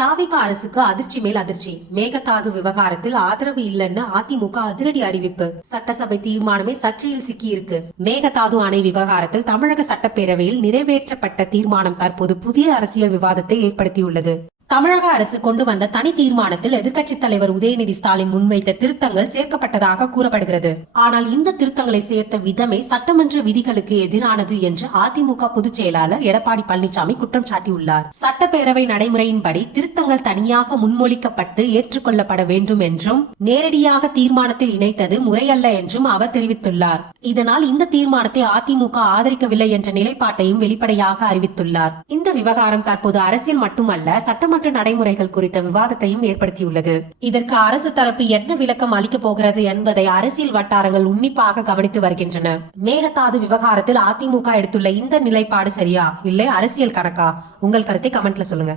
தாவிக அரசுக்கு அதிர்ச்சி மேல் அதிர்ச்சி. மேகதாது விவகாரத்தில் ஆதரவு இல்லைன்னு அதிமுக அதிரடி அறிவிப்பு. சட்டசபை தீர்மானமே சர்ச்சையில் சிக்கியிருக்கு. மேகதாது அணை விவகாரத்தில் தமிழக சட்டப்பேரவையில் நிறைவேற்றப்பட்ட தீர்மானம் தற்போது புதிய அரசியல் விவாதத்தை ஏற்படுத்தியுள்ளது. தமிழக அரசு கொண்டு வந்த தனி தீர்மானத்தில் எதிர்க்கட்சித் தலைவர் உதயநிதி ஸ்டாலின் முன்வைத்த திருத்தங்கள் சேர்க்கப்பட்டதாக கூறப்படுகிறது. ஆனால் இந்த திருத்தங்களை சேர்த்த விதமே சட்டமன்ற விதிகளுக்கு எதிரானது என்று அதிமுக பொதுச் செயலாளர் எடப்பாடி பழனிசாமி குற்றம் சாட்டியுள்ளார். சட்டப்பேரவை நடைமுறையின்படி திருத்தங்கள் தனியாக முன்மொழிக்கப்பட்டு ஏற்றுக்கொள்ளப்பட வேண்டும் என்றும் நேரடியாக தீர்மானத்தில் இணைத்தது முறையல்ல என்றும் அவர் தெரிவித்துள்ளார். இதனால் இந்த தீர்மானத்தை அதிமுக ஆதரிக்கவில்லை என்ற நிலைப்பாட்டையும் வெளிப்படையாக அறிவித்துள்ளார். இந்த விவகாரம் தற்போது அரசியல் மட்டுமல்ல சட்டமன்ற நடைமுறைகள் குறித்த விவாதத்தையும் ஏற்படுத்தியுள்ளது. இதற்கு அரசு தரப்பு என்ன விளக்கம் அளிக்கப் போகிறது என்பதை அரசியல் வட்டாரங்கள் உன்னிப்பாக கவனித்து வருகின்றன. மேகதாது விவகாரத்தில் அதிமுக எடுத்துள்ள இந்த நிலைப்பாடு சரியா இல்லை அரசியல் கணக்கா? உங்கள் கருத்தை கமெண்ட்ல சொல்லுங்க.